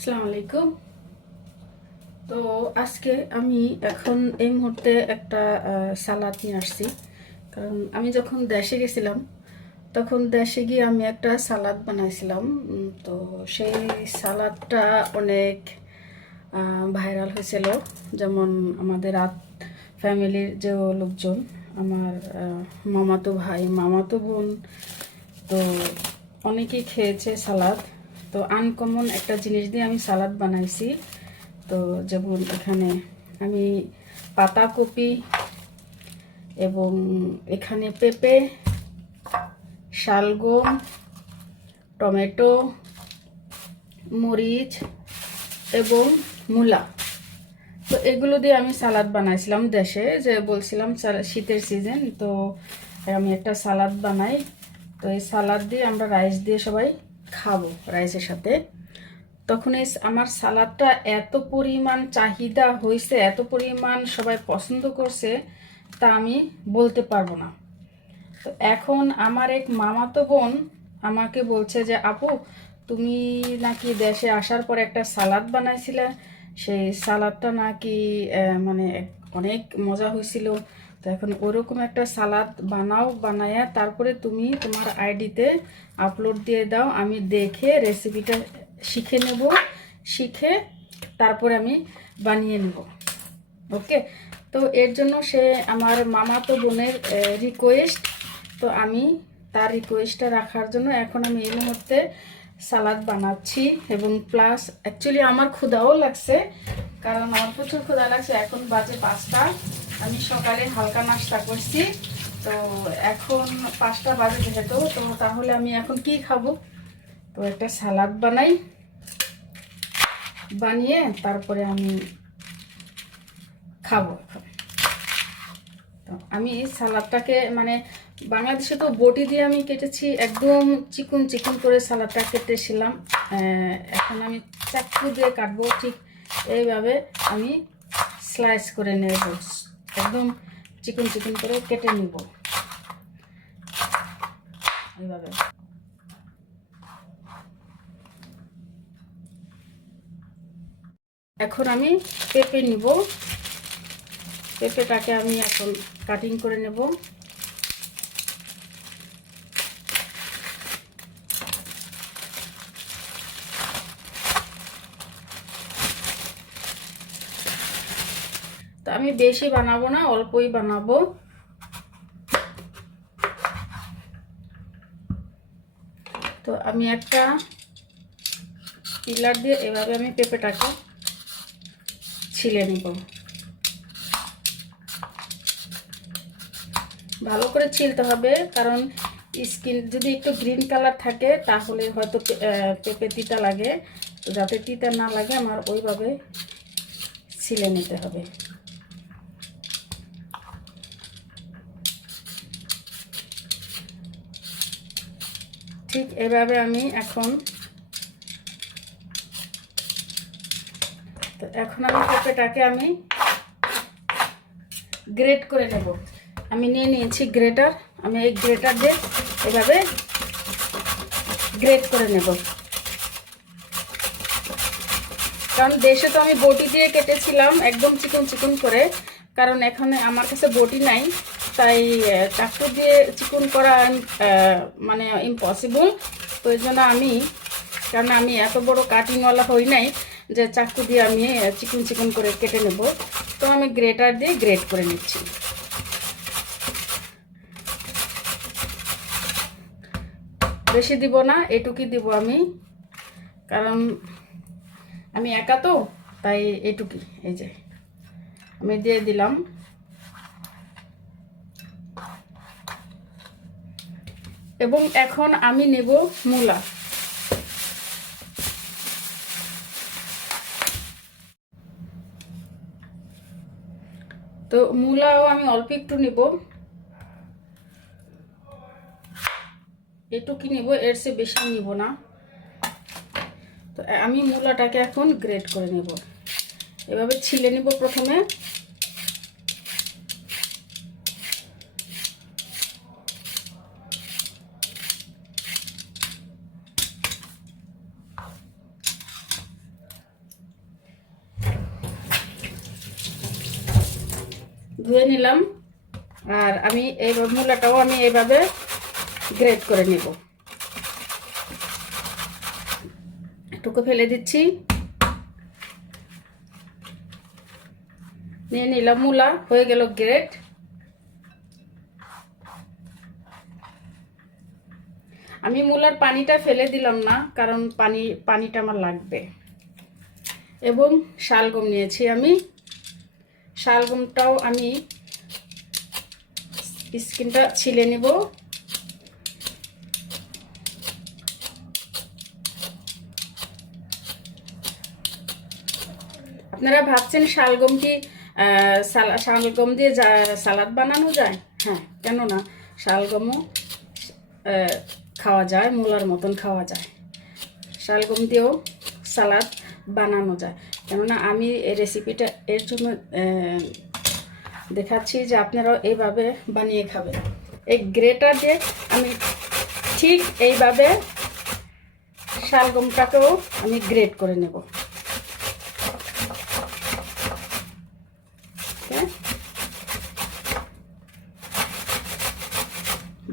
আসসালামু আলাইকুম তো আজকে আমি এখন এই মুহূর্তে একটা সালাদ নিয়ে আসছি। কারণ আমি যখন দেশে গেছিলাম, তখন দেশে গিয়ে আমি একটা সালাদ বানাইছিলাম। তো সেই সালাদটা অনেক ভাইরাল হয়েছিল। যেমন আমাদের আত, ফ্যামিলির যে লোকজন, আমার মামাতো ভাই, মামাতো বোন, তো অনেকেই খেয়েছে সালাদ। তো আনকমন একটা জিনিস দিয়ে আমি সালাদ বানাইছি। তো যেমন এখানে আমি পাতাকপি এবং এখানে পেঁপে, শালগম, টমেটো, মরিচ এবং মূলা। তো এগুলো দিয়ে আমি সালাদ বানাইছিলাম দেশে, যে বলছিলাম শীতের সিজন তো আমি একটা সালাদ বানাই। তো এই সালাদ দিয়ে আমরা রাইস দিয়ে সবাই খাব রাইসের সাথে। তখন এই আমার সালাদটা এত পরিমাণ চাহিদা হয়েছে এত পরিমাণ সবাই পছন্দ করছে, তা আমি বলতে পারব না। তো এখন আমার এক মামাতো বোন আমাকে বলছে যে, আপু, তুমি নাকি দেশে আসার পর একটা সালাদ বানাইছিলে, সেই সালাদটা নাকি মানে অনেক মজা হয়েছিল তো এখন ওরকম একটা সালাদ বানাও, বানায়া তারপরে তুমি তোমার আইডিতে আপলোড দিয়ে দাও। আমি দেখে রেসিপিটা শিখে নেব, শিখে তারপরে আমি বানিয়ে নেব। ওকে তো এর জন্য সে আমার মামা তো বোনের রিকোয়েস্ট তো আমি তার রিকোয়েস্টটা রাখার জন্য এখন আমি এই মুহূর্তে সালাদ বানাচ্ছি এবং প্লাস অ্যাকচুয়ালি আমার ক্ষুধাও লাগছে, কারণ আমার প্রচুর ক্ষুধা লাগছে। এখন বাজে পাঁচটা। আমি সকালে হালকা নাস্তা করছি। তো এখন পাঁচটা বাজে যেহেতু, তো তাহলে আমি এখন কি খাব? তো একটা সালাদ বানাই, বানিয়ে তারপরে আমি খাব তো আমি সালাদটাকে মানে বাংলাদেশে তো বটি দিয়ে আমি কেটেছি, একদম চিকুন চিকুন করে সালাদটা কেটেছিলাম। এখন আমি চাকু দিয়ে কাটবো, ঠিক এইভাবে আমি স্লাইস করে নেব। একদম চিকন চিকন করে কেটে নিব। এইভাবে। এখন আমি পেঁপে নিব। পেঁপেটাকে আমি এখন কাটিং করে নেব। বেশি বানাবো না, অল্পই বানাবো। তো আমি একটা পিলার দিয়ে এভাবে আমি পেঁপেটাকে ছিলে নিব। ভালো করে ছিলতে হবে, কারণ স্কিন যদি একটু গ্রিন কালার থাকে, তাহলে হয়তো পেঁপে তিতা লাগে। তো যাতে তিতা না লাগে, আমার ওইভাবে ছিলে নিতে হবে। ঠিক এভাবে আমি এখন তো এখন আমি পেঁপেটাকে আমি গ্রেট করে নেব। আমি নিয়ে নিয়েছি গ্রেটার আমি এই গ্রেটার দিয়ে এভাবে গ্রেট করে নেব। কারণ দেশে তো আমি বটি দিয়ে কেটেছিলাম, একদম চিকন চিকন করে, কারণ এখানে আমার কাছে বটি নাই। তাই চাকু দিয়ে চিকন করা মানে ইম্পসিবল তো এই জন্য আমি, কারণ আমি এত বড় কাটিংওয়ালা হই নাই যে চাকু দিয়ে আমি চিকন চিকন করে কেটে নেব। তো আমি গ্রেটার দিয়ে গ্রেট করে নিচ্ছি। বেশি দিব না, এটুকুই দিব আমি, কারণ আমি একা তো, তাই এটুকুই, এই যে, আমি দিয়ে দিলাম। এবং এখন আমি নেব মূলা। তো মূলাও আমি অল্প একটু নেব। এটুকু নিব, এর চেয়ে বেশি নিব না। তো আমি মূলাটাকে এখন গ্রেট করে নেব। এভাবে ছিলে নিব প্রথমে। ধুয়ে নিলাম। আর আমি এই মূলাটাও আমি এইভাবে গ্রেট করে নেব। টুকু ফেলে দিচ্ছি। নিয়ে নিলাম মূলা, হয়ে গেল গ্রেট আমি মূলার পানিটা ফেলে দিলাম না, কারণ পানি, পানিটা আমার লাগবে। এবং শালগম নিয়েছি আমি। শালগমটাও আমি স্কিনটা ছিলে নেব। আপনারা ভাবছেন শালগম কি শালগম দিয়ে সালাদ বানানো যায়? হ্যাঁ কেন না শালগমও খাওয়া যায়, মূলার মতন খাওয়া যায়। শালগম দিয়েও সালাদ বানানো যায়। কেননা আমি এই রেসিপিটা এর জন্য দেখাচ্ছি যে আপনারাও এইভাবে বানিয়ে খাবেন। এই গ্রেটার দিয়ে আমি ঠিক এইভাবে শালগমটাকেও আমি গ্রেট করে নেব।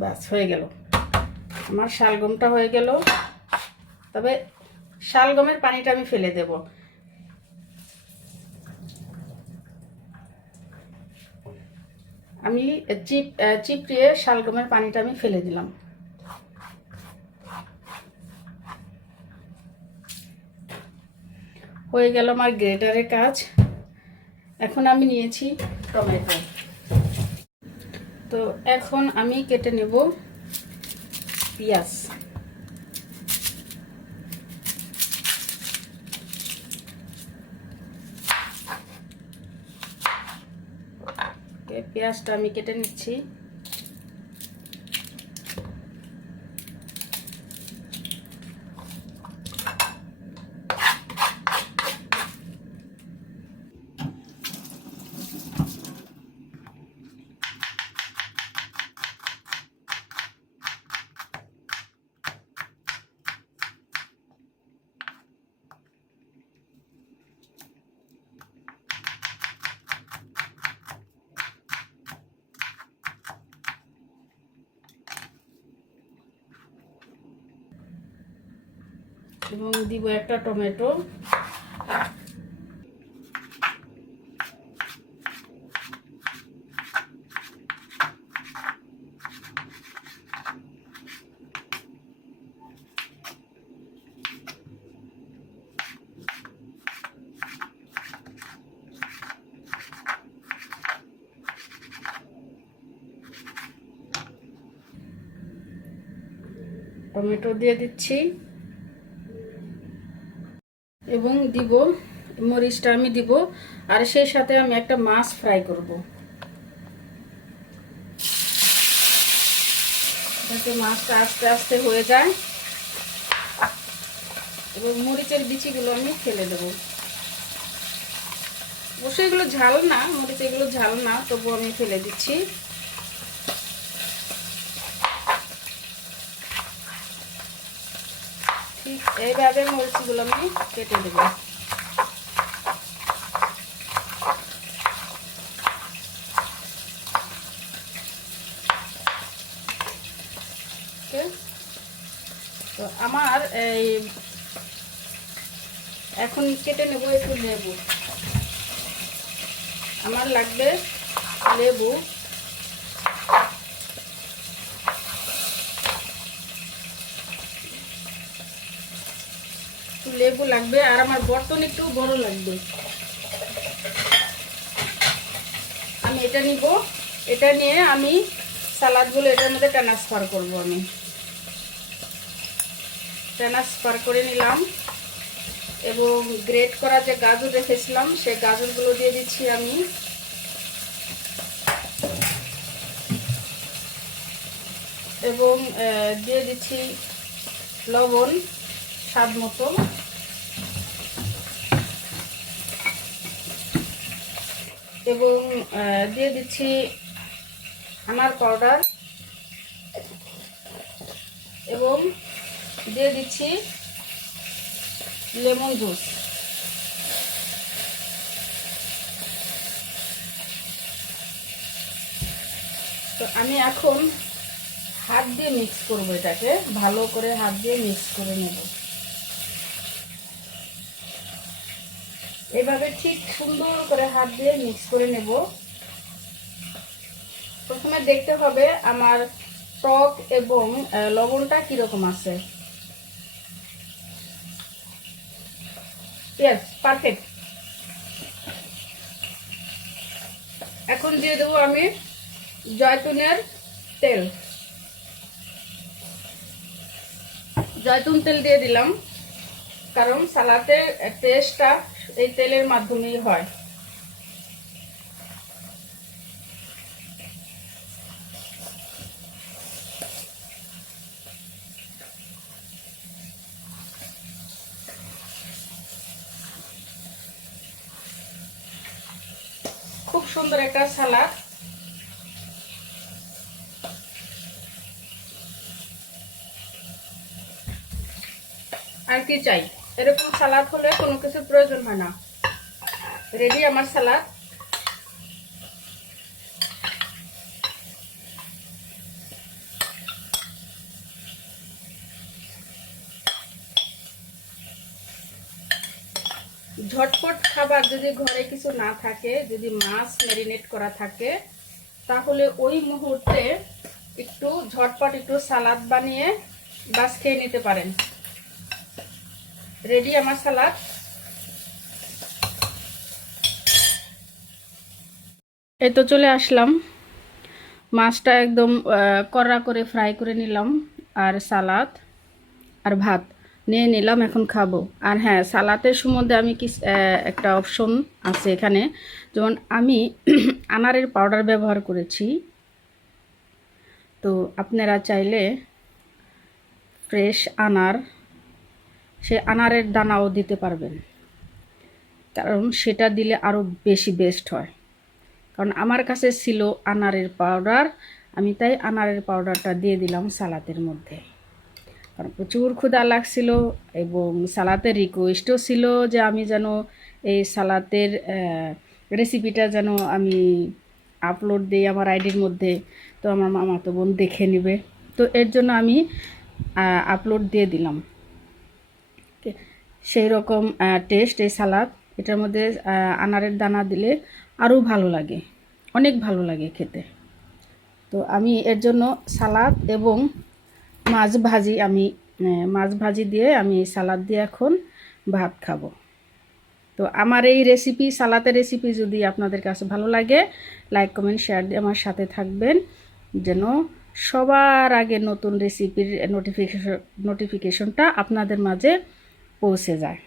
বাস হয়ে গেল। আমার শালগমটা হয়ে গেল। তবে শালগমের পানিটা আমি ফেলে দেব। আমি চিপ চিপড়িয়ে শালগমের পানিটা আমি ফেলে দিলাম। হয়ে গেল আমার গ্রেটারের কাজ। এখন আমি নিয়েছি টমেটো। তো এখন আমি কেটে নেব পেঁয়াজ। পেঁয়াজটা আমি কেটে নিচ্ছি। এবং দিব একটা টমেটো। টমেটো দিয়ে দিচ্ছি। এবং দিব, মরিচটা আমি দিব, আর সেই সাথে আমি একটা মাছ ফ্রাই করব। যাতে মাছটা আস্তে আস্তে হয়ে যায়। এবং মরিচের বিচিগুলো আমি ফেলে দেবো। অবশ্যই এগুলো ঝাল না, মরিচ এগুলো ঝাল না তবু আমি ফেলে দিচ্ছি ঠিক এইভাবে মরিচগুলো আমি কেটে দেবো। তো আমার এই এখন কেটে নেব একটু লেবু। আমার লাগবে লেবু। লেবু লাগবে আর আমার বর্তন একটু বড় লাগবে। আমি এটা নিব। এটা নিয়ে আমি সালাদগুলো এটার মধ্যে ট্রান্সফার করব আমি। ট্রান্সফার করে নিলাম এবং গ্রেট করা যে গাজর রেখেছিলাম, সেই গাজরগুলো দিয়ে দিচ্ছি আমি। এবং দিয়ে দিচ্ছি লবণ স্বাদ মতো। এবং দিয়ে দিচ্ছি আনার পাউডার এবং দিয়ে দিচ্ছি লেমন জুস। তো আমি এখন হাত দিয়ে মিক্স করব এটাকে, ভালো করে হাত দিয়ে মিক্স করে নেব। এভাবে ঠিক সুন্দর করে হাত দিয়ে মিক্স করে নেব। প্রথমে দেখতে হবে আমার টক এবং লবণটা কীরকম আছে। ইয়েস পারফেক্ট এখন দিয়ে দেবো আমি জয়তুনের তেল। জয়তুন তেল দিয়ে দিলাম, কারণ সালাতের টেস্টটা এই তেলের মাধ্যমেই হয়। খুব সুন্দর একটা সালাদ। আর কি চাই? এরকম সালাদ হলে কোনো কিছুর প্রয়োজন হয় না। রেডি আমার সালাদ? ঝটপট খাবার যদি ঘরে কিছু না থাকে, যদি মাছ ম্যারিনেট করা থাকে, তাহলে ওই মুহূর্তে একটু ঝটপট একটু সালাদ বানিয়ে বাস খেয়ে নিতে পারেন। রেডি আমার সালাদ এই তো চলে আসলাম। মাছটা একদম কড়া করে ফ্রাই করে নিলাম, আর সালাদ, আর ভাত। নিয়ে নিলাম, এখন খাব। আর হ্যাঁ সালাতের সম্বন্ধে আমি কি একটা অপশন আছে এখানে। যেমন আমি আনারের পাউডার ব্যবহার করেছি। তো আপনারা চাইলে ফ্রেশ আনার সে আনারের দানাও দিতে পারবেন। কারণ সেটা দিলে আরও বেশি বেস্ট হয়। কারণ আমার কাছে ছিল আনারের পাউডার আমি তাই আনারের পাউডারটা দিয়ে দিলাম সালাতের মধ্যে। কারণ প্রচুর ক্ষুদা লাগছিল এবং সালাতের রিকোয়েস্টও ছিল যে আমি যেন এই সালাতের রেসিপিটা যেন আমি আপলোড দিই আমার আইডির মধ্যে। তো আমার মামা তো বোন দেখে নেবে। তো এর জন্য আমি আপলোড দিয়ে দিলাম। সেই রকম টেস্ট এই সালাদ এটার মধ্যে আনারের দানা দিলে আরও ভালো লাগে, অনেক ভালো লাগে খেতে। তো আমি এর জন্য সালাদ এবং মাছ ভাজি আমি মাছ ভাজি দিয়ে আমি সালাদ দিয়ে এখন ভাত খাব। তো আমার এই রেসিপি সালাতের রেসিপি যদি আপনাদের কাছে ভালো লাগে লাইক কমেন্ট শেয়ার দিয়ে আমার সাথে থাকবেন, যেন সবার আগে নতুন রেসিপির নোটিফিকেশন নোটিফিকেশনটা আপনাদের মাঝে পৌঁছে যায়